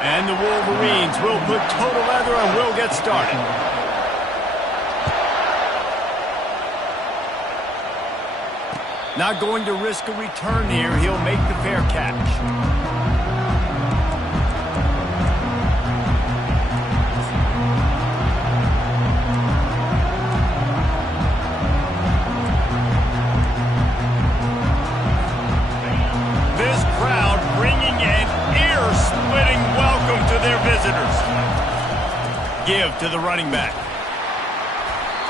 And the Wolverines will put total leather and will get started. Not going to risk a return here. He'll make the fair catch. Give to the running back.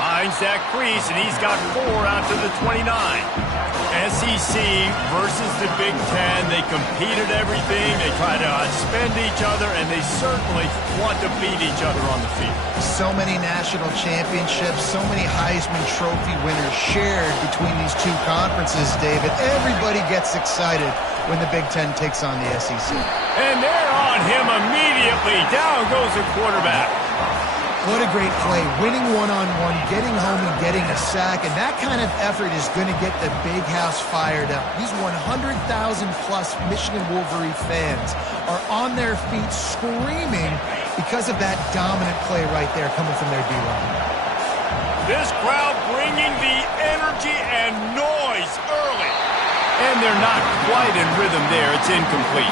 Finds that crease, and he's got 4 out to the 29. SEC versus the Big Ten. They compete at everything. They try to outspend each other, and they certainly want to beat each other on the field. So many national championships, so many Heisman Trophy winners shared between these two conferences, David. Everybody gets excited when the Big Ten takes on the SEC. And they're on him immediately. Down goes the quarterback. What a great play. Winning one-on-one, getting home and getting a sack, and that kind of effort is going to get the big house fired up. These 100,000-plus Michigan Wolverine fans are on their feet screaming because of that dominant play right there coming from their D-line. This crowd bringing the energy and noise early. And they're not quite in rhythm there. It's incomplete.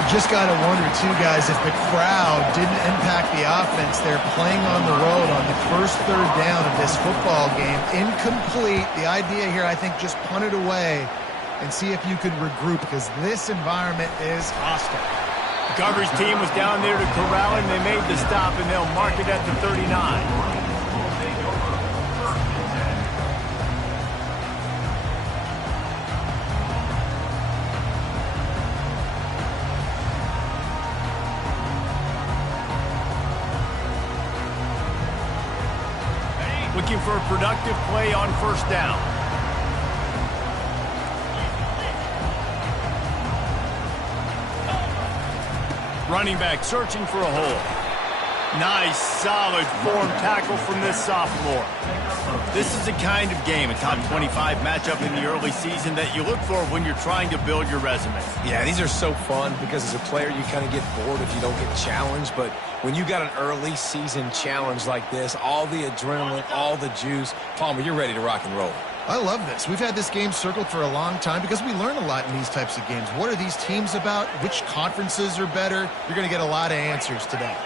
You just got to wonder, too, guys, if the crowd didn't impact the offense. They're playing on the road on the first third down of this football game. Incomplete. The idea here, I think, just punt it away and see if you could regroup, because this environment is hostile. Governor's team was down there to corral him. They made the stop, and they'll mark it at the 39. Looking for a productive play on first down. Running back searching for a hole. Nice, solid form tackle from this sophomore. This is the kind of game, a top 25 matchup in the early season, that you look for when you're trying to build your resume. Yeah, these are so fun because as a player you kind of get bored if you don't get challenged, but when you got an early season challenge like this, all the adrenaline, all the juice, Palmer, you're ready to rock and roll. I love this. We've had this game circled for a long time because we learn a lot in these types of games. What are these teams about? Which conferences are better? You're going to get a lot of answers today.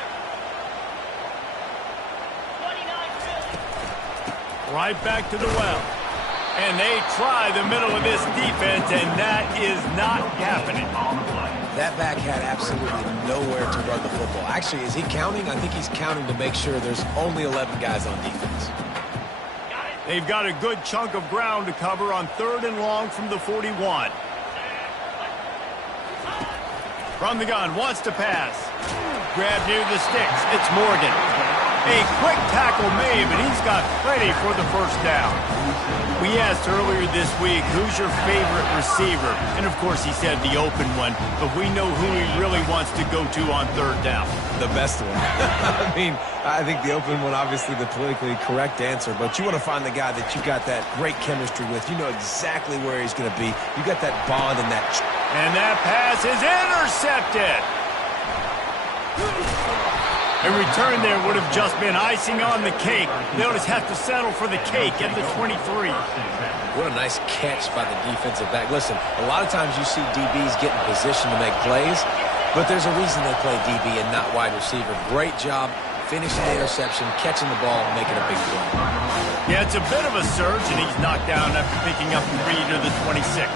Right back to the well. And they try the middle of this defense, and that is not happening. That back had absolutely nowhere to run the football. Actually, is he counting? I think he's counting to make sure there's only 11 guys on defense. They've got a good chunk of ground to cover on 3rd and long from the 41. From the gun, wants to pass. Grab near the sticks. It's Morgan. A quick tackle made, but he's got plenty for the first down. We asked earlier this week, who's your favorite receiver? And, of course, he said the open one, but we know who he really wants to go to on 3rd down. The best one. I mean, I think the open one, obviously the politically correct answer, but you want to find the guy that you got that great chemistry with. You know exactly where he's going to be. You got that bond and that... And that pass is intercepted. A return there would have just been icing on the cake. They'll just have to settle for the cake at the 23. What a nice catch by the defensive back. Listen, a lot of times you see DBs get in position to make plays, but there's a reason they play DB and not wide receiver. Great job finishing the interception, catching the ball, making a big play. Yeah, it's a bit of a surge, and he's knocked down after picking up 3 to the 26.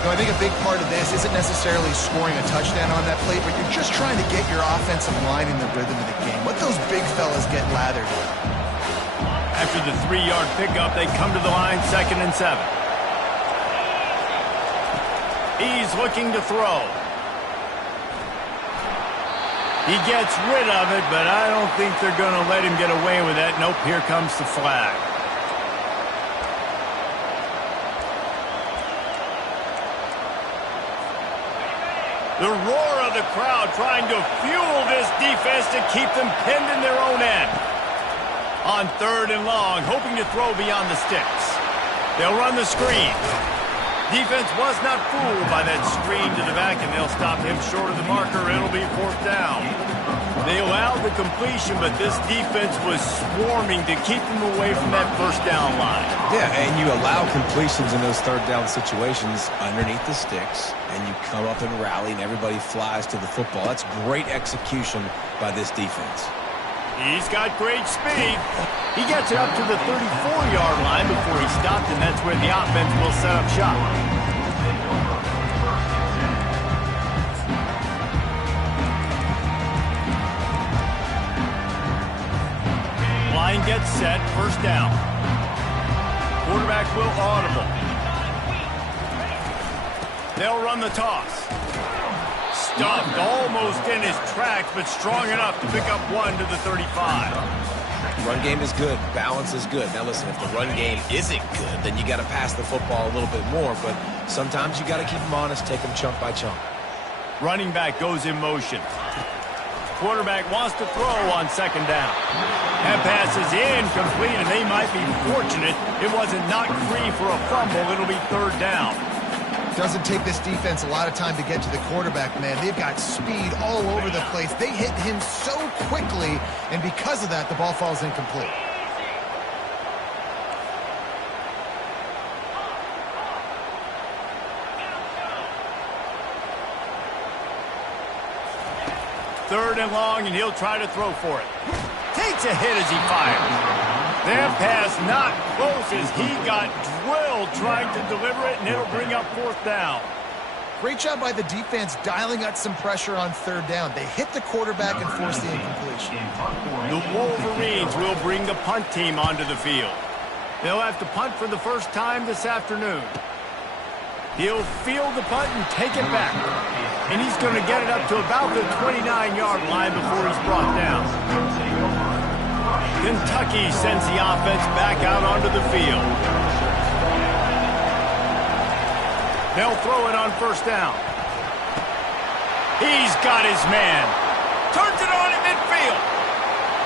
No, I think a big part of this isn't necessarily scoring a touchdown on that play, but you're just trying to get your offensive line in the rhythm of the game. Let those big fellas get lathered in. After the 3-yard pickup, they come to the line, 2nd and 7. He's looking to throw. He gets rid of it, but I don't think they're going to let him get away with that. Nope, here comes the flag. The roar of the crowd trying to fuel this defense to keep them pinned in their own end. On 3rd and long, hoping to throw beyond the sticks. They'll run the screen. Defense was not fooled by that screen to the back, and they'll stop him short of the marker. It'll be 4th down. They allowed the completion, but this defense was swarming to keep them away from that 1st down line. Yeah, and you allow completions in those 3rd down situations underneath the sticks, and you come up and rally, and everybody flies to the football. That's great execution by this defense. He's got great speed. He gets it up to the 34-yard line before he stopped, and that's where the offense will set up shop. Line gets set, 1st down. Quarterback will audible. They'll run the toss. Stuffed almost in his tracks, but strong enough to pick up 1 to the 35. Run game is good. Balance is good. Now, listen, if the run game isn't good, then you got to pass the football a little bit more, but sometimes you got to keep them honest, take them chunk by chunk. Running back goes in motion. Quarterback wants to throw on 2nd down. That pass is incomplete, and they might be fortunate it wasn't knocked free for a fumble. It'll be 3rd down. Doesn't take this defense a lot of time to get to the quarterback, man. They've got speed all over the place. They hit him so quickly, and because of that, the ball falls incomplete. Third and long, and he'll try to throw for it. Takes a hit as he fires. That pass not close as he got drilled trying to deliver it, and it'll bring up 4th down. Great job by the defense dialing up some pressure on 3rd down. They hit the quarterback and forced the incompletion. The Wolverines will bring the punt team onto the field. They'll have to punt for the 1st time this afternoon. He'll field the punt and take it back. And he's going to get it up to about the 29-yard line before he's brought down. Kentucky sends the offense back out onto the field. They'll throw it on 1st down. He's got his man. Turns it on at midfield.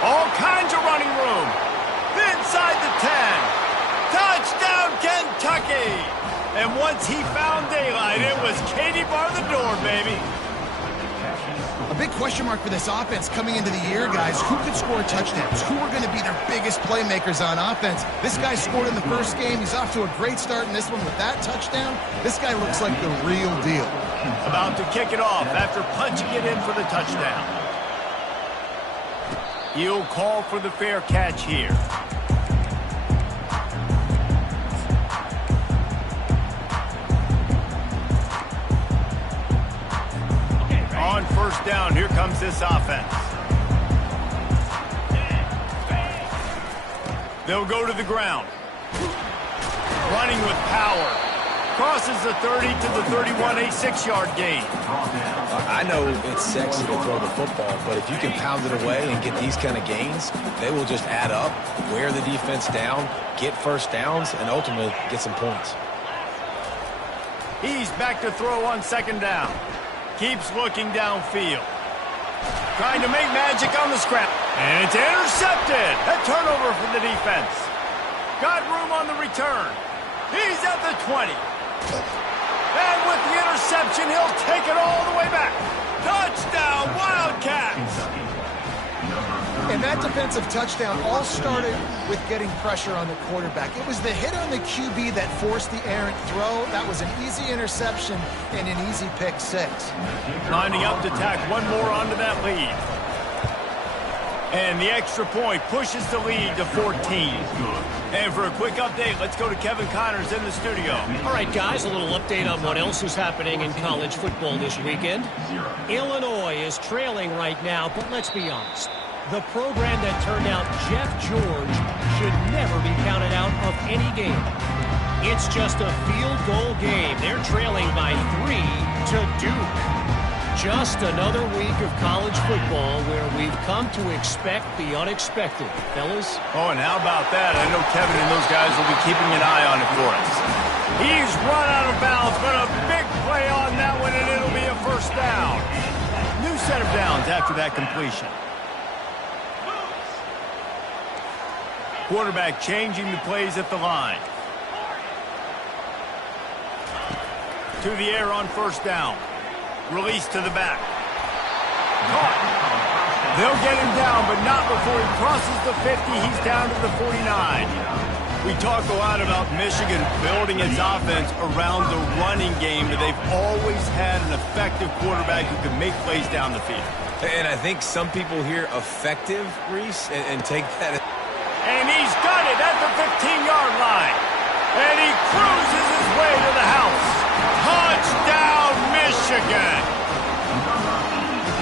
All kinds of running room. Inside the 10. Touchdown, Kentucky! And once he found daylight, it was Katie bar the door, baby. A big question mark for this offense coming into the year, guys. Who could score touchdowns? Who are going to be their biggest playmakers on offense? This guy scored in the 1st game. He's off to a great start in this one with that touchdown. This guy looks like the real deal. About to kick it off after punching it in for the touchdown. He'll call for the fair catch here. On 1st down, here comes this offense. They'll go to the ground. Running with power. Crosses the 30 to the 31, a 6-yard gain. I know it's sexy to throw the football, but if you can pound it away and get these kind of gains, they will just add up, wear the defense down, get 1st downs, and ultimately get some points. He's back to throw on 2nd down. Keeps looking downfield. Trying to make magic on the scrap. And it's intercepted. A turnover for the defense. Got room on the return. He's at the 20. And with the interception, he'll take it all the way back. Touchdown, Wildcats! And that defensive touchdown all started with getting pressure on the quarterback. It was the hit on the QB that forced the errant throw. That was an easy interception and an easy pick 6. Lining up to tack one more onto that lead. And the extra point pushes the lead to 14. And for a quick update, let's go to Kevin Connors in the studio. All right, guys, a little update on what else is happening in college football this weekend. Illinois is trailing right now, but let's be honest. The program that turned out Jeff George should never be counted out of any game. It's just a field goal game. They're trailing by 3 to Duke. Just another week of college football where we've come to expect the unexpected. Fellas? Oh, and how about that? I know Kevin and those guys will be keeping an eye on it for us. He's run out of bounds, but a big play on that one, and it'll be a 1st down. New set of downs after that completion. Quarterback changing the plays at the line. through the air on first down. Release to the back. Caught. They'll get him down, but not before he crosses the 50. He's down to the 49. We talk a lot about Michigan building its offense around the running game, but they've always had an effective quarterback who can make plays down the field. And I think some people hear effective, Reese, and take that. And he's got it at the 15-yard line. And he cruises his way to the house. Touchdown, Michigan!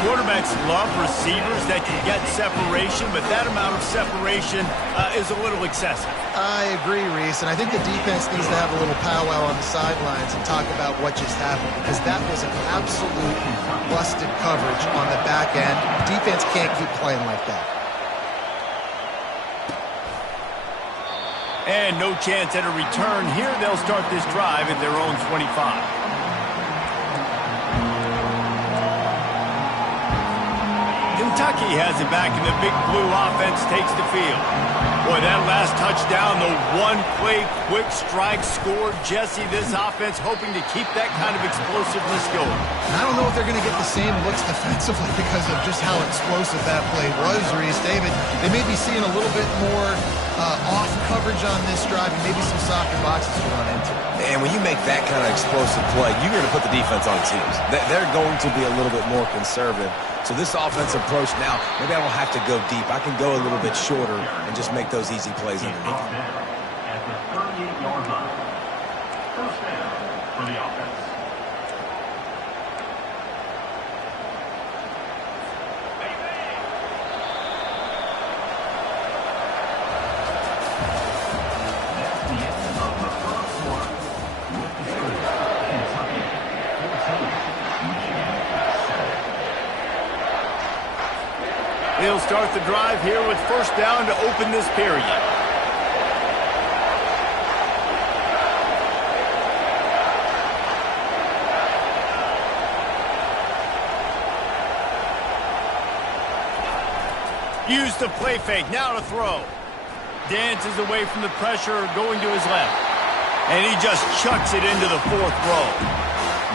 Quarterbacks love receivers that can get separation, but that amount of separation is a little excessive. I agree, Reese, and I think the defense needs to have a little powwow on the sidelines and talk about what just happened, because that was an absolute busted coverage on the back end. Defense can't keep playing like that. And no chance at a return. Here they'll start this drive at their own 25. Kentucky has it back, and the big blue offense takes the field. Boy, that last touchdown, the one-play quick strike scored. Jesse, this offense hoping to keep that kind of explosiveness going. And I don't know if they're going to get the same looks defensively because of just how explosive that play was, Reese. David, they may be seeing a little bit more off coverage on this drive and maybe some softer boxes to run into. And when you make that kind of explosive play, you're going to put the defense on its heels. They're going to be a little bit more conservative. So this offensive approach now, maybe I don't have to go deep. I can go a little bit shorter and just make those easy plays underneath. At the 38-yard line. First down for the offense. That's the end of the first quarter. With the score, Kentucky 14, Michigan 7. They'll start the drive here with first down to open this period. Use the play fake, now to throw. Dances away from the pressure, going to his left. And he just chucks it into the fourth row.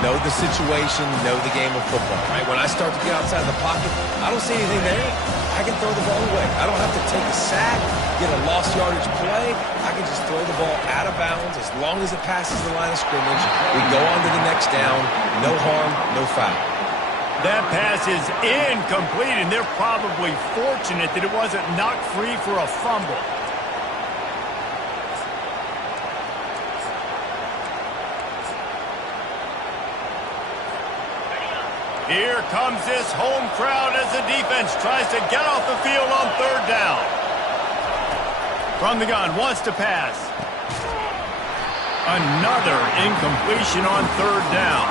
Know the situation, know the game of football, right? When I start to get outside of the pocket, I don't see anything there. I can throw the ball away. I don't have to take a sack, get a lost yardage play. I can just throw the ball out of bounds as long as it passes the line of scrimmage. We go on to the next down. No harm, no foul. That pass is incomplete, and they're probably fortunate that it wasn't knocked free for a fumble. Here comes this home crowd as the defense tries to get off the field on third down. From the gun, wants to pass. Another incompletion on third down.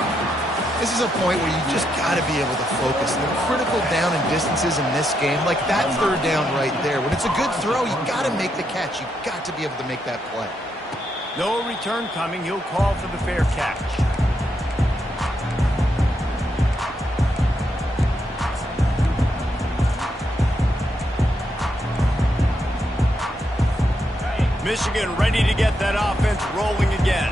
This is a point where you just got to be able to focus. The critical down and distances in this game, like that third down right there. When it's a good throw, you got to make the catch. You got to be able to make that play. No return coming. He'll call for the fair catch. Michigan ready to get that offense rolling again.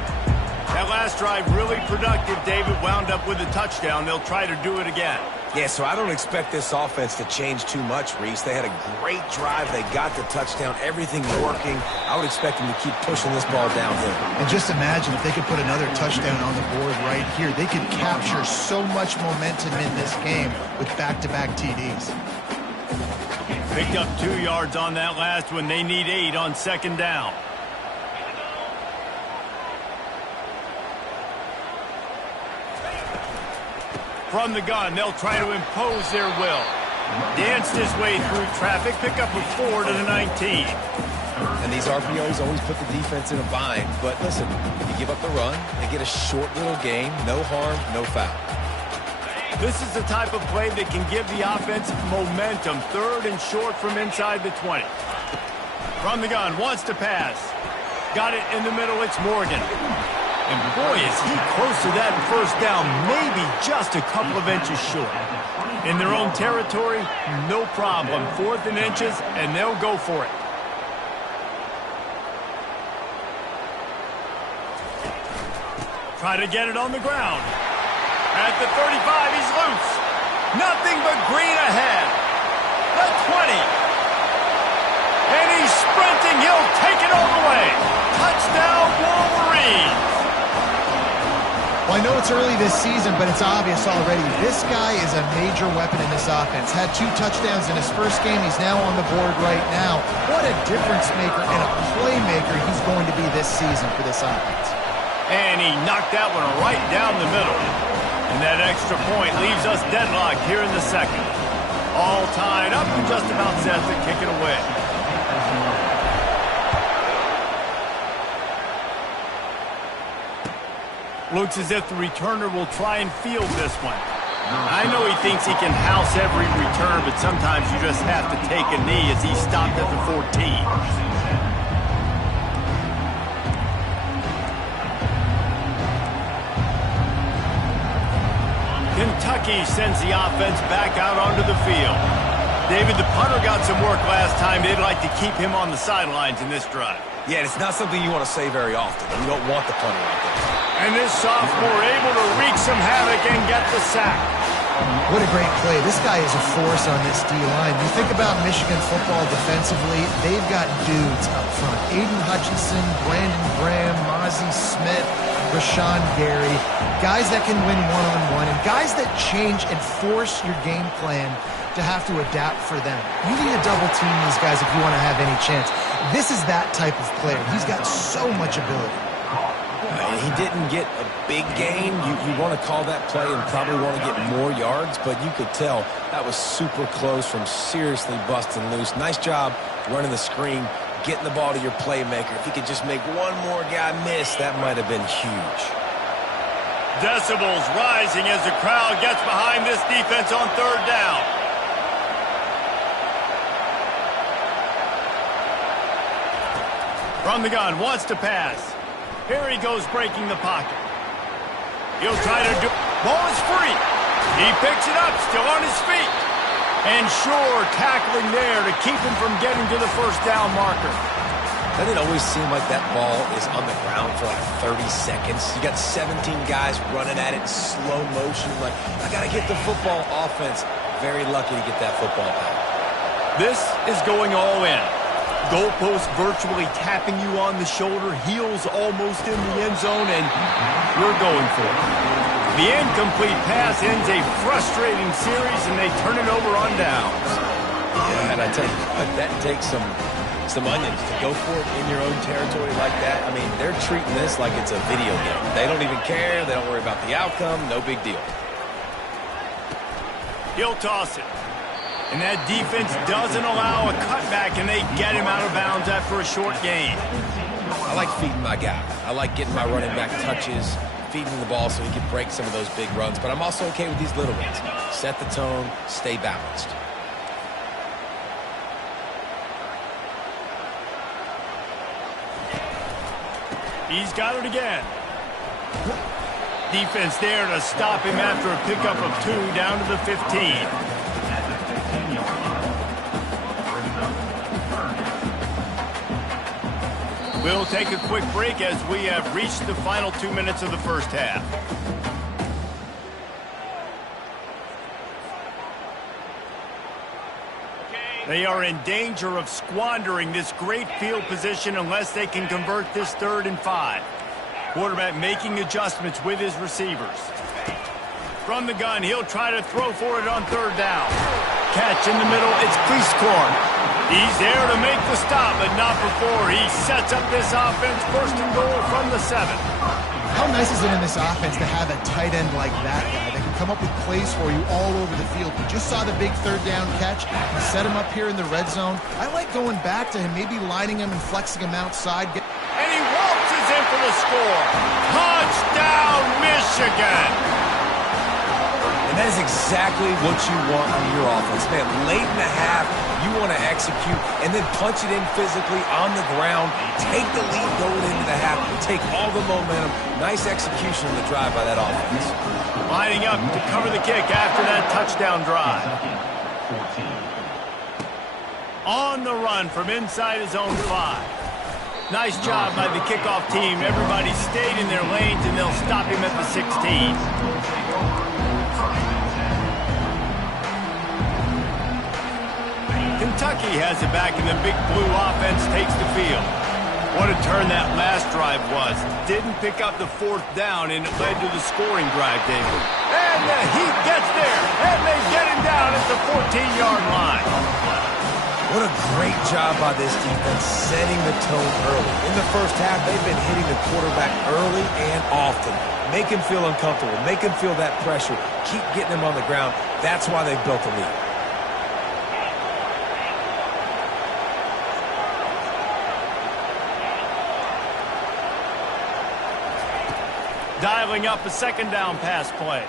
That last drive really productive. David wound up with a touchdown. They'll try to do it again. Yeah, so I don't expect this offense to change too much, Reese. They had a great drive. They got the touchdown. Everything working. I would expect them to keep pushing this ball downhill. And just imagine if they could put another touchdown on the board right here. They could capture so much momentum in this game with back-to-back TDs. Picked up 2 yards on that last one. They need 8 on second down. From the gun, they'll try to impose their will. Danced his way through traffic. Pick up a 4 to the 19. And these RPOs always put the defense in a bind. But listen, if you give up the run, they get a short little gain. No harm, no foul. This is the type of play that can give the offense momentum. Third and short from inside the 20. From the gun, wants to pass. Got it in the middle, it's Morgan. And boy, is he close to that first down, maybe just a couple of inches short. In their own territory, no problem. 4th and inches, and they'll go for it. try to get it on the ground. At the 35, he's loose. Nothing but green ahead. The 20. And he's sprinting. He'll take it all the way. Touchdown, Wolverines. Well, I know it's early this season, but it's obvious already. This guy is a major weapon in this offense. Had 2 touchdowns in his first game. He's now on the board right now. What a difference maker and a playmaker he's going to be this season for this offense. And he knocked that one right down the middle. And that extra point leaves us deadlocked here in the second. All tied up and just about set to kick it away. Looks as if the returner will try and field this one. I know he thinks he can house every return, but sometimes you just have to take a knee as he stopped at the 14. Kentucky sends the offense back out onto the field. David, the punter got some work last time. They'd like to keep him on the sidelines in this drive. Yeah, it's not something you want to say very often. You don't want the punter out there. And this sophomore able to wreak some havoc and get the sack. What a great play. This guy is a force on this D-line. You think about Michigan football defensively, they've got dudes up front. Aiden Hutchinson, Brandon Graham, Mozzie Smith, Rashawn Gary. Guys that can win one-on-one and guys that change and force your game plan to have to adapt for them. You need to double team these guys if you want to have any chance. This is that type of player. He's got so much ability. He didn't get a big gain. You want to call that play and probably want to get more yards, but you could tell that was super close from seriously busting loose. Nice job running the screen, getting the ball to your playmaker. If he could just make one more guy miss, that might have been huge. Decibels rising as the crowd gets behind this defense on third down. From the gun, wants to pass. Here he goes breaking the pocket. He'll try to do... Ball is free. He picks it up, still on his feet. And sure, tackling there to keep him from getting to the first down marker. Doesn't it always seem like that ball is on the ground for like 30 seconds? You got 17 guys running at it in slow motion. Like, I got to get the football. Offense, very lucky to get that football back. This is going all in. Goalpost virtually tapping you on the shoulder, heels almost in the end zone, and you're going for it. The incomplete pass ends a frustrating series, and they turn it over on downs. Yeah, and I tell you, that takes some onions to go for it in your own territory like that. I mean, they're treating this like it's a video game. They don't even care. They don't worry about the outcome. No big deal. He'll toss it. And that defense doesn't allow a cutback, and they get him out of bounds after a short gain. I like feeding my guy. I like getting my running back touches, feeding the ball so he can break some of those big runs. But I'm also okay with these little ones. Set the tone, stay balanced. He's got it again. Defense there to stop him after a pickup of 2 down to the 15. We'll take a quick break as we have reached the final 2 minutes of the first half. They are in danger of squandering this great field position unless they can convert this 3rd and 5. Quarterback making adjustments with his receivers. From the gun, he'll try to throw for it on 3rd down. Catch in the middle, it's Cleescorn. He's there to make the stop, but not before he sets up this offense. 1st and goal from the 7. How nice is it in this offense to have a tight end like that guy that can come up with plays for you all over the field? We just saw the big 3rd down catch. He set him up here in the red zone. I like going back to him, maybe lining him and flexing him outside. And he waltzes in for the score. Touchdown, Michigan! And that is exactly what you want on your offense. Man, late in the half, you want to execute and then punch it in physically on the ground. Take the lead going into the half. Take all the momentum. Nice execution on the drive by that offense. Lining up to cover the kick after that touchdown drive. On the run from inside his own 5. Nice job by the kickoff team. Everybody stayed in their lanes, and they'll stop him at the 16. Kentucky has it back, and the big blue offense takes the field. What a turn that last drive was. Didn't pick up the 4th down, and it led to the scoring drive, David. And the Heat gets there, and they get him down at the 14-yard line. What a great job by this defense setting the tone early. In the first half, they've been hitting the quarterback early and often. Make him feel uncomfortable. Make him feel that pressure. Keep getting him on the ground. That's why they've built a lead. Dialing up a 2nd down pass play.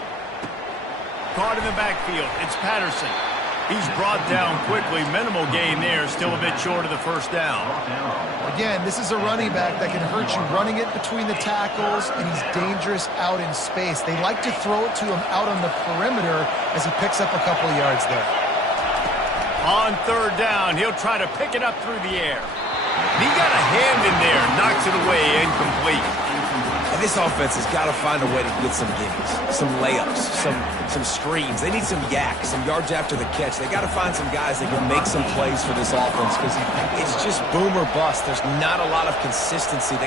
Caught in the backfield. It's Patterson. He's brought down quickly. Minimal gain there. Still a bit short of the 1st down. Again, this is a running back that can hurt you running it between the tackles, and he's dangerous out in space. They like to throw it to him out on the perimeter as he picks up a couple of yards there. On 3rd down, he'll try to pick it up through the air. He got a hand in there. Knocks it away. Incomplete. And this offense has got to find a way to get some gimmies, some layups, some screens. They need some yak, some yards after the catch. They got to find some guys that can make some plays for this offense because it's just boom or bust. There's not a lot of consistency.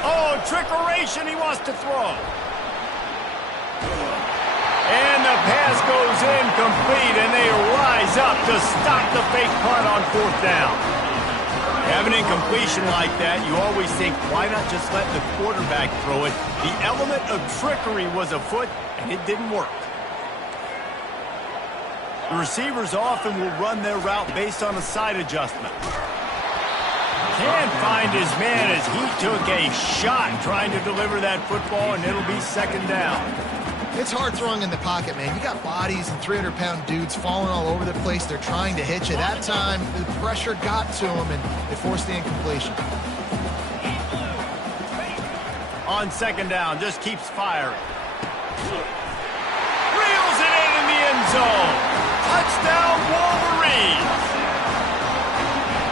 Oh, trickeration. He wants to throw. And the pass goes incomplete, and they rise up to stop the fake punt on 4th down. Have an incompletion like that, you always think, why not just let the quarterback throw it? The element of trickery was afoot, and it didn't work. The receivers often will run their route based on a side adjustment. Can't find his man as he took a shot trying to deliver that football, and it'll be 2nd down. It's hard throwing in the pocket, man. You got bodies and 300-pound dudes falling all over the place. They're trying to hit you. That time, the pressure got to them, and they forced the incompletion. On 2nd down, just keeps firing. Reels it in the end zone. Touchdown, Wolverines.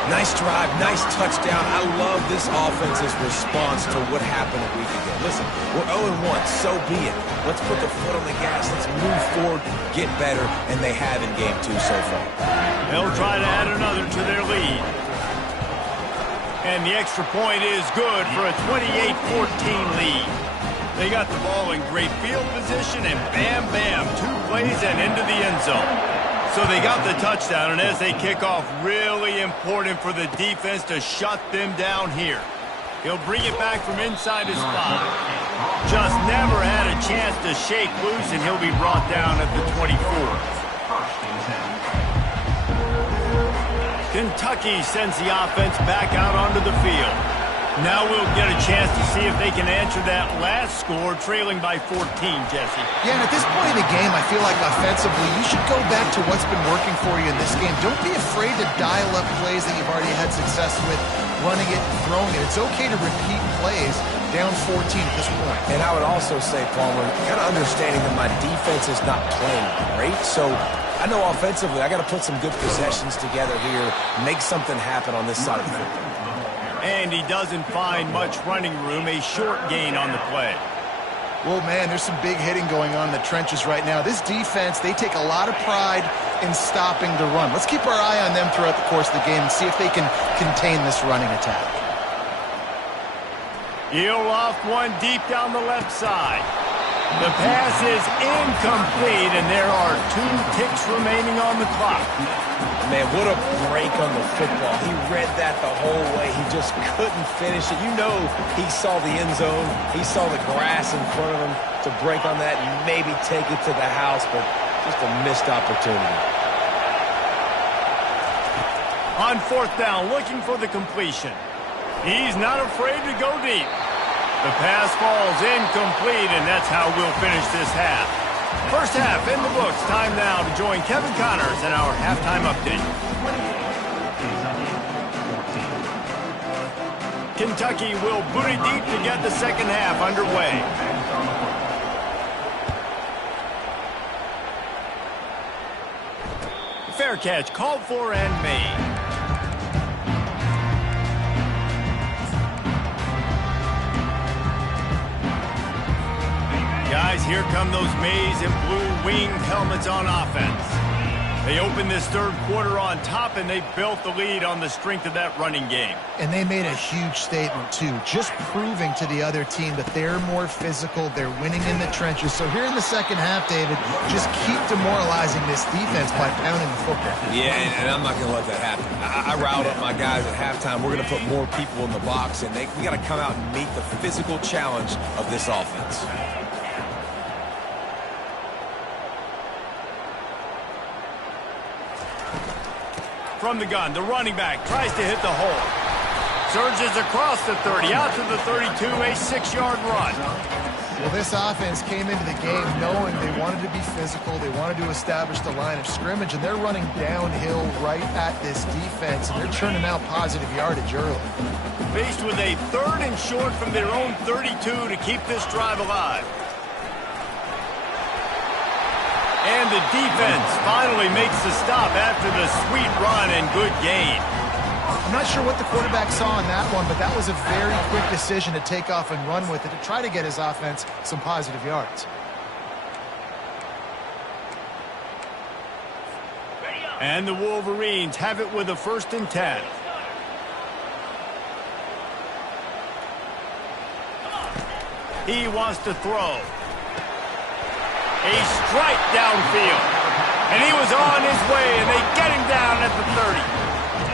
Nice drive, nice touchdown. I love this offense's response to what happened a week ago. Listen, we're 0-1, so be it. Let's put the foot on the gas. Let's move forward, get better, and they have in game 2 so far. They'll try to add another to their lead. And the extra point is good for a 28-14 lead. They got the ball in great field position, and bam, bam, 2 plays and into the end zone. So they got the touchdown, and as they kick off, really important for the defense to shut them down here. He'll bring it back from inside his spot. Just never had a chance to shake loose, and he'll be brought down at the 24. Kentucky sends the offense back out onto the field. Now we'll get a chance to see if they can answer that last score, trailing by 14, Jesse. Yeah, and at this point in the game, I feel like offensively, you should go back to what's been working for you in this game. Don't be afraid to dial up plays that you've already had success with, running it, throwing it. It's okay to repeat plays down 14 at this point. And I would also say, Palmer, kind of understanding that my defense is not playing great, so I know offensively I got to put some good possessions together here, make something happen on this side of the football. And he doesn't find much running room, a short gain on the play. Well, man, there's some big hitting going on in the trenches right now. This defense, they take a lot of pride in stopping the run. Let's keep our eye on them throughout the course of the game and see if they can contain this running attack. He'll loft one deep down the left side. The pass is incomplete, and there are 2 ticks remaining on the clock. Man, what a break on the football. He read that the whole way. He just couldn't finish it. You know he saw the end zone. He saw the grass in front of him to break on that and maybe take it to the house, but just a missed opportunity. On 4th down, looking for the completion. He's not afraid to go deep. The pass falls incomplete, and that's how we'll finish this half. First half in the books. Time now to join Kevin Connors in our halftime update. Kentucky will boot it deep to get the second half underway. Fair catch called for and made. here come those maize and blue winged helmets on offense. They opened this third quarter on top, and they built the lead on the strength of that running game. And they made a huge statement, too, just proving to the other team that they're more physical, they're winning in the trenches. So here in the second half, David, just keep demoralizing this defense by pounding the football. Yeah, and I'm not going to let that happen. I riled up my guys at halftime. We're going to put more people in the box, and we got to come out and meet the physical challenge of this offense. From the gun, the running back tries to hit the hole. Surges across the 30, out to the 32, a 6-yard run. Well, this offense came into the game knowing they wanted to be physical, they wanted to establish the line of scrimmage, and they're running downhill right at this defense, and they're churning out positive yardage early. Faced with a 3rd and short from their own 32 to keep this drive alive. And the defense finally makes the stop after the sweet run and good gain. I'm not sure what the quarterback saw in that one, but that was a very quick decision to take off and run with it to try to get his offense some positive yards. And the Wolverines have it with a 1st and 10. He wants to throw. A strike downfield. And he was on his way, and they get him down at the 30.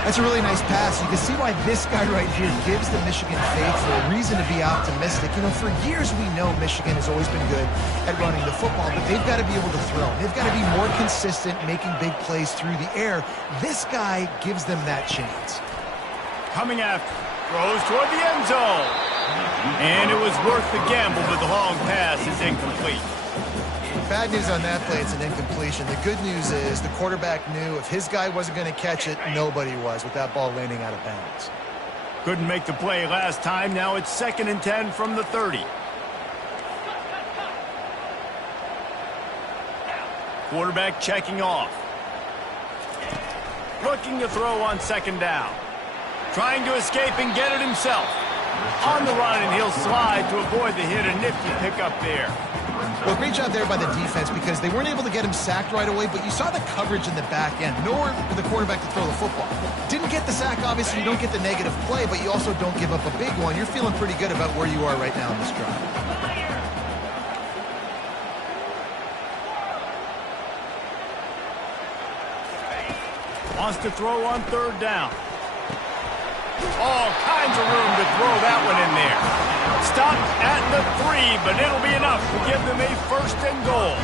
That's a really nice pass. You can see why this guy right here gives the Michigan faithful a reason to be optimistic. You know, for years we know Michigan has always been good at running the football, but they've got to be able to throw. They've got to be more consistent, making big plays through the air. This guy gives them that chance. Coming after, throws toward the end zone. And it was worth the gamble, but the long pass is incomplete. Bad news on that play, it's an incompletion. The good news is the quarterback knew if his guy wasn't going to catch it, nobody was with that ball landing out of bounds. Couldn't make the play last time. Now it's 2nd and 10 from the 30. Quarterback checking off. Looking to throw on 2nd down. Trying to escape and get it himself. On the run, and he'll slide to avoid the hit. A nifty pickup there. Well, great job there by the defense because they weren't able to get him sacked right away, but you saw the coverage in the back end. Nowhere for the quarterback to throw the football. Didn't get the sack, obviously. You don't get the negative play, but you also don't give up a big one. You're feeling pretty good about where you are right now in this drive. Wants to throw on 3rd down. All kinds of room to throw that one in there. Stopped at the 3, but it'll be enough to give them a 1st and goal.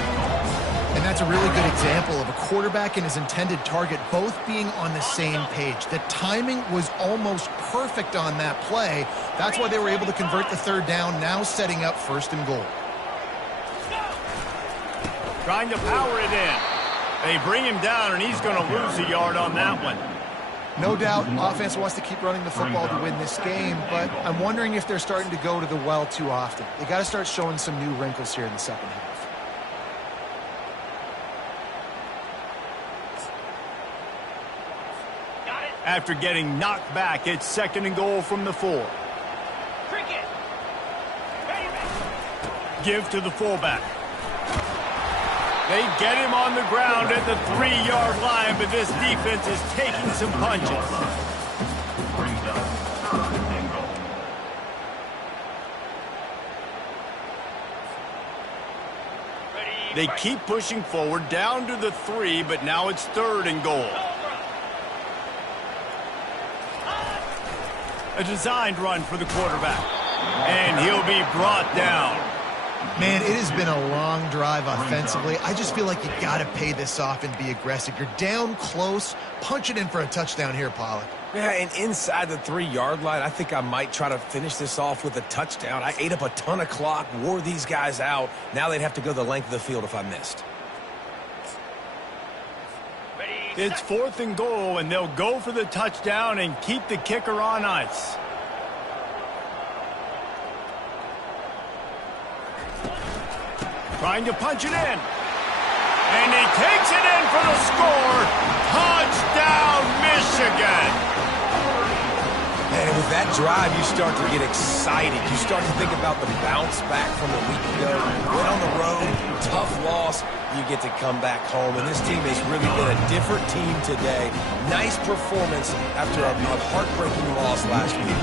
And that's a really good example of a quarterback and his intended target both being on the same page. The timing was almost perfect on that play. That's why they were able to convert the 3rd down, now setting up 1st and goal. Trying to power it in. They bring him down, and he's going to lose a yard on that one. No doubt, offense wants to keep running the football to win this game, but I'm wondering if they're starting to go to the well too often. They got to start showing some new wrinkles here in the second half. After getting knocked back, it's 2nd and goal from the 4. Give to the fullback. They get him on the ground at the 3-yard line, but this defense is taking some punches. Brings up 1st and goal. They keep pushing forward down to the 3, but now it's 3rd and goal. A designed run for the quarterback. And he'll be brought down. Man, it has been a long drive offensively. I just feel like you got to pay this off and be aggressive. You're down close. Punch it in for a touchdown here, Pollack. Yeah, and inside the 3-yard line, I think I might try to finish this off with a touchdown. I ate up a ton of clock, wore these guys out. Now they'd have to go the length of the field if I missed. It's 4th and goal, and they'll go for the touchdown and keep the kicker on ice. Trying to punch it in. And he takes it in for the score. Touchdown, Michigan. Man, with With that drive, you start to get excited. You start to think about the bounce back from a week ago. Went on the road, tough loss. You get to come back home, and this team has really been a different team today. Nice performance after a heartbreaking loss last week.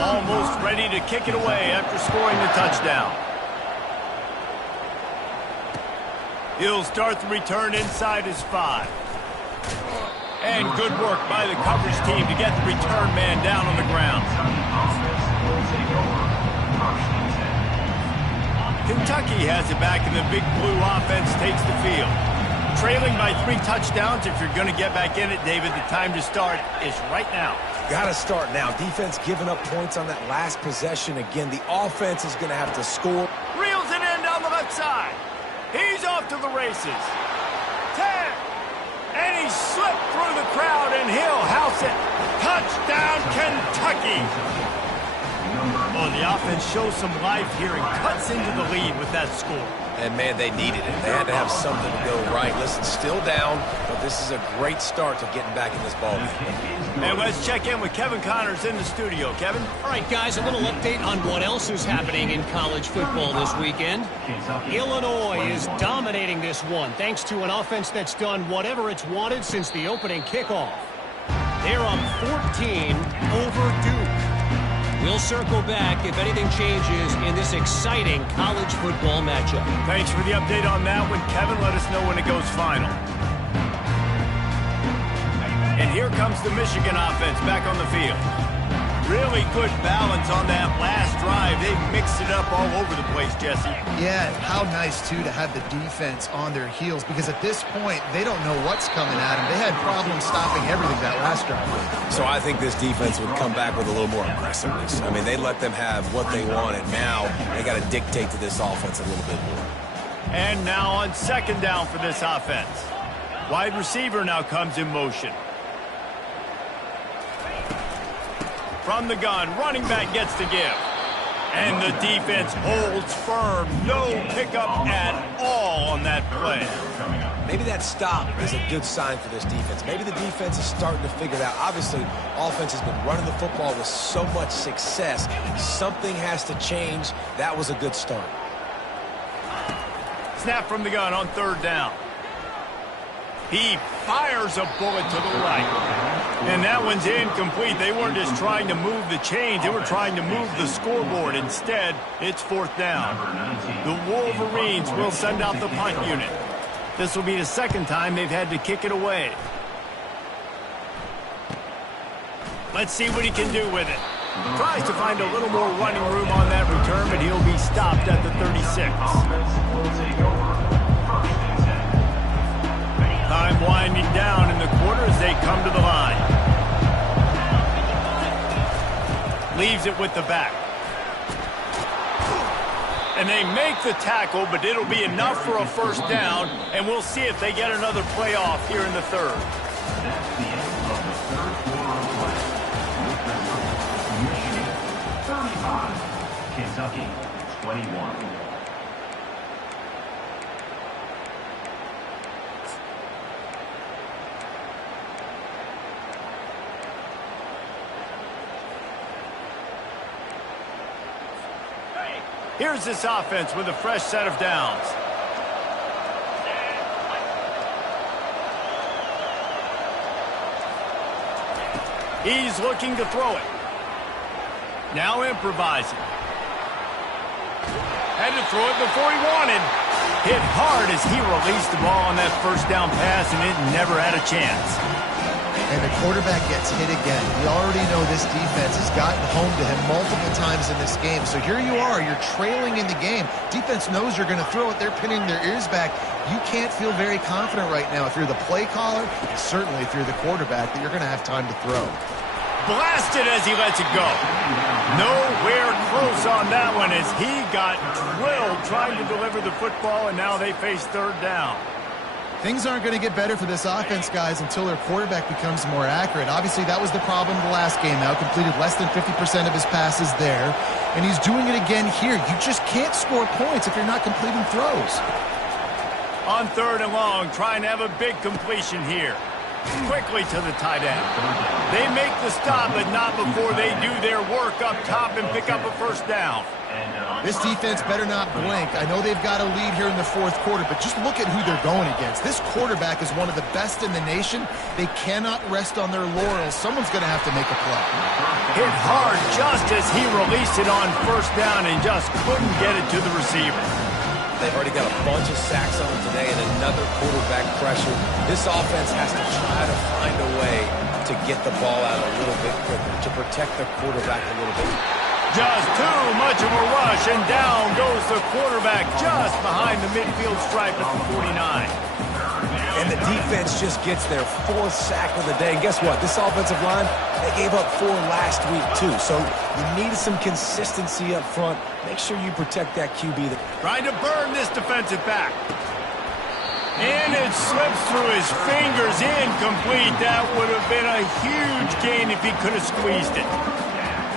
Almost ready to kick it away after scoring the touchdown. He'll start the return inside his 5. And good work by the coverage team to get the return man down on the ground. Kentucky has it back, and the Big Blue offense takes the field. Trailing by 3 touchdowns. If you're going to get back in it, David, the time to start is right now. Got to start now. Defense giving up points on that last possession. Again, the offense is going to have to score. Reels it in down the left side. He's off to the races. 10. And he slipped through the crowd, and he'll house it. Touchdown, Kentucky. Oh, the offense shows some life here and cuts into the lead with that score. And, man, they needed it. They had to have something to go right. Listen, still down, but this is a great start to getting back in this ball game. And let's check in with Kevin Connors in the studio. Kevin? All right, guys, a little update on what else is happening in college football this weekend. Illinois is dominating this one, thanks to an offense that's done whatever it's wanted since the opening kickoff. They're up 14 over Duke. We'll circle back if anything changes in this exciting college football matchup. Thanks for the update on that one, Kevin. Let us know when it goes final. And here comes the Michigan offense back on the field. Really good balance on that last drive. They've mixed it up all over the place, Jesse. Yeah, how nice, too, to have the defense on their heels, because at this point, they don't know what's coming at them. They had problems stopping everything that last drive. So I think this defense would come back with a little more aggressiveness. I mean, they let them have what they wanted. Now they got to dictate to this offense a little bit more. And now on second down for this offense. Wide receiver now comes in motion. From the gun, running back gets to give. And the defense holds firm. No pickup at all on that play. Maybe that stop is a good sign for this defense. Maybe the defense is starting to figure it out. Obviously, offense has been running the football with so much success. Something has to change. That was a good start. Snap from the gun on third down. He fires a bullet to the right. And that one's incomplete. They weren't just trying to move the chains. They were trying to move the scoreboard. Instead, it's fourth down. The Wolverines will send out the punt unit. This will be the second time they've had to kick it away. Let's see what he can do with it. Tries to find a little more running room on that return, but he'll be stopped at the 36. Time winding down in the quarter as they come to the line. Leaves it with the back. And they make the tackle, but it'll be enough for a first down, and we'll see if they get another play off here in the third. That's the end of the third quarter of play. Michigan 35, Kentucky 21. Here's this offense with a fresh set of downs. He's looking to throw it. Now improvising. Had to throw it before he wanted. Hit hard as he released the ball on that first down pass, and it never had a chance. And the quarterback gets hit again. We already know this defense has gotten home to him multiple times in this game. So here you are, you're trailing in the game. Defense knows you're going to throw it. They're pinning their ears back. You can't feel very confident right now if you're the play caller, and certainly if you're the quarterback, that you're going to have time to throw. Blasted as he lets it go. Nowhere close on that one as he got drilled trying to deliver the football, and now they face third down. Things aren't going to get better for this offense, guys, until their quarterback becomes more accurate. Obviously, that was the problem the last game out. Completed less than 50% of his passes there, and he's doing it again here. You just can't score points if you're not completing throws. On third and long, trying to have a big completion here. Quickly to the tight end. They make the stop, but not before they do their work up top and pick up a first down. This defense better not blink. I know they've got a lead here in the fourth quarter, but just look at who they're going against. This quarterback is one of the best in the nation. They cannot rest on their laurels. Someone's going to have to make a play. Hit hard just as he released it on first down and just couldn't get it to the receiver. They've already got a bunch of sacks on them today and another quarterback pressure. This offense has to try to find a way to get the ball out a little bit quicker, to protect the quarterback a little bit. Just too much of a rush, and down goes the quarterback just behind the midfield stripe at the 49. And the defense just gets their fourth sack of the day. And guess what? This offensive line, they gave up 4 last week too. So you need some consistency up front. Make sure you protect that QB. Trying to burn this defensive back. And it slips through his fingers, incomplete. That would have been a huge gain if he could have squeezed it.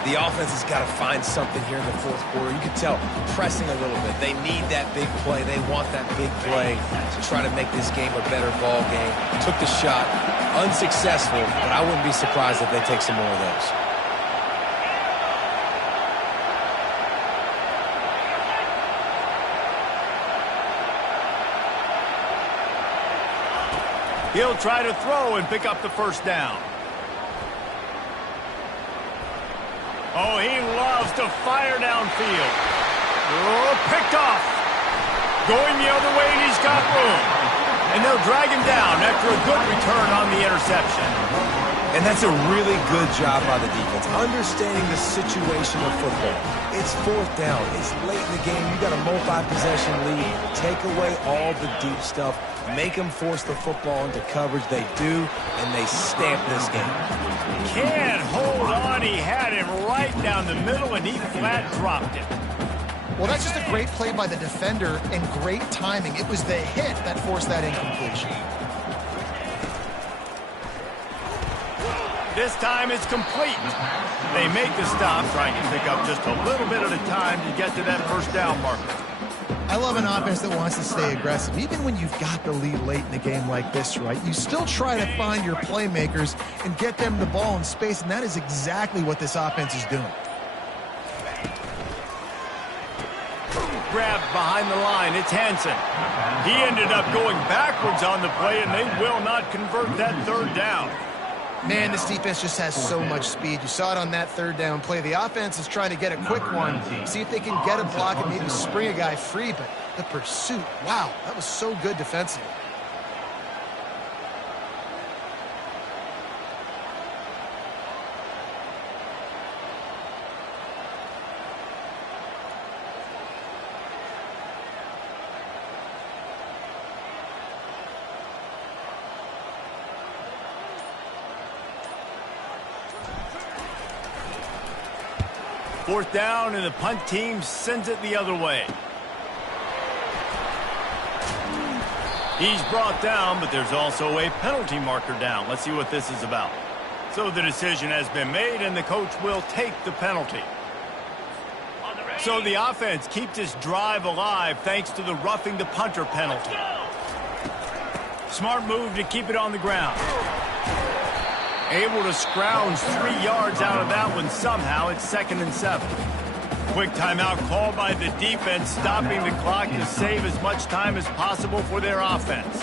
The offense has got to find something here in the fourth quarter. You can tell pressing a little bit. They need that big play. They want that big play to try to make this game a better ball game. Took the shot, unsuccessful, but I wouldn't be surprised if they take some more of those. He'll try to throw and pick up the first down. Oh, he loves to fire downfield. Oh, picked off. Going the other way, and he's got room. And they'll drag him down after a good return on the interception. And that's a really good job by the defense, understanding the situation of football. It's fourth down. It's late in the game. You got a multi-possession lead. Take away all the deep stuff. Make them force the football into coverage. They do, and they stamp this game. Can't hold on. He had him right down the middle, and he flat dropped it. Well, that's just a great play by the defender and great timing. It was the hit that forced that incompletion. This time it's complete. They make the stop, trying to pick up just a little bit at a time to get to that first down marker. I love an offense that wants to stay aggressive. Even when you've got the lead late in a game like this, right, you still try to find your playmakers and get them the ball in space, and that is exactly what this offense is doing. Grabbed behind the line, it's Hansen. He ended up going backwards on the play, and they will not convert that third down. Man, this defense just has so much speed. You saw it on that third down play. The offense is trying to get a quick one, see if they can get a block and maybe spring a guy free, but the pursuit, wow, that was so good defensively. Fourth down, and the punt team sends it the other way. He's brought down, but there's also a penalty marker down. Let's see what this is about. So the decision has been made, and the coach will take the penalty. So the offense keeps this drive alive thanks to the roughing the punter penalty. Smart move to keep it on the ground. Able to scrounge 3 yards out of that one somehow. It's 2nd and 7. Quick timeout called by the defense, stopping the clock to save as much time as possible for their offense.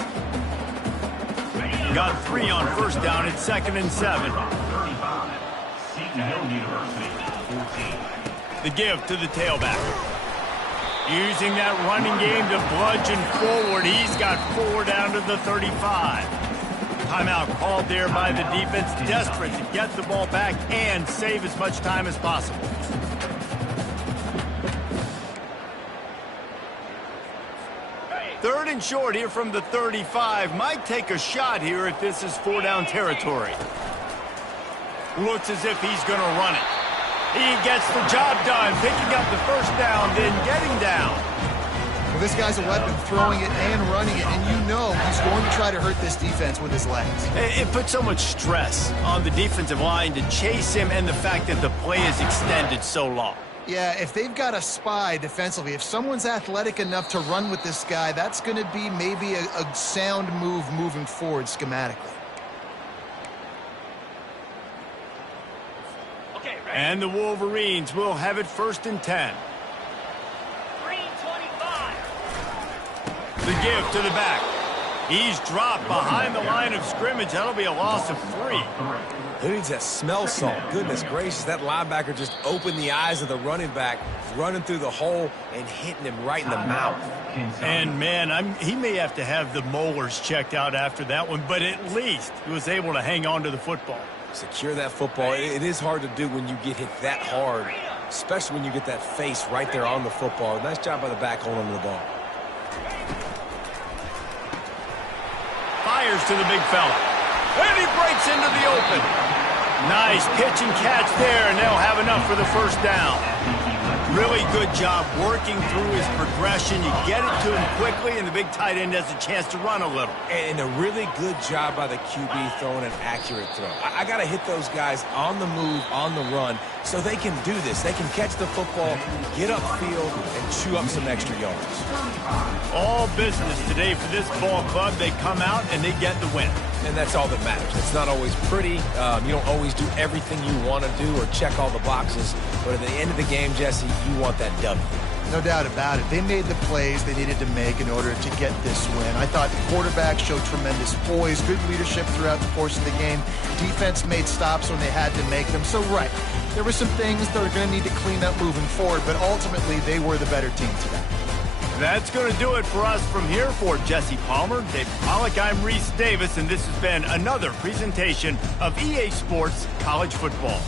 Got 3 on first down. It's 2nd and 7. The give to the tailback. Using that running game to bludgeon forward. He's got 4 down to the 35. Timeout called there by the defense, desperate to get the ball back and save as much time as possible. Third and short here from the 35. Might take a shot here if this is 4 down territory. Looks as if he's going to run it. He gets the job done, picking up the first down, then getting down. Well, this guy's a weapon, throwing it and running it, and you know he's going to try to hurt this defense with his legs. It puts so much stress on the defensive line to chase him, and the fact that the play is extended so long. Yeah, if they've got a spy defensively, if someone's athletic enough to run with this guy, that's going to be maybe a sound move moving forward schematically. And the Wolverines will have it 1st and 10. The give to the back. He's dropped behind the line of scrimmage. That'll be a loss of 3. Who needs that smell salt? Goodness gracious, that linebacker just opened the eyes of the running back, running through the hole and hitting him right in the mouth. And, man, he may have to have the molars checked out after that one, but at least he was able to hang on to the football. Secure that football. It is hard to do when you get hit that hard, especially when you get that face right there on the football. Nice job by the back holding the ball. Fires to the big fella. And he breaks into the open. Nice pitch and catch there, and they'll have enough for the 1st down. Really good job working through his progression. You get it to him quickly, and the big tight end has a chance to run a little. And a really good job by the QB throwing an accurate throw. I got to hit those guys on the move, on the run, so they can do this. They can catch the football, get upfield, and chew up some extra yards. All business today for this ball club. They come out, and they get the win. And that's all that matters. It's not always pretty. You don't always do everything you want to do or check all the boxes. But at the end of the game, Jesse, you want that W. No doubt about it. They made the plays they needed to make in order to get this win. I thought the quarterback showed tremendous poise, good leadership throughout the course of the game. Defense made stops when they had to make them. So, right, there were some things that are going to need to clean up moving forward, but ultimately they were the better team today. That's going to do it for us from here. For Jesse Palmer, Dave Pollack, I'm Reese Davis, and this has been another presentation of EA Sports College Football.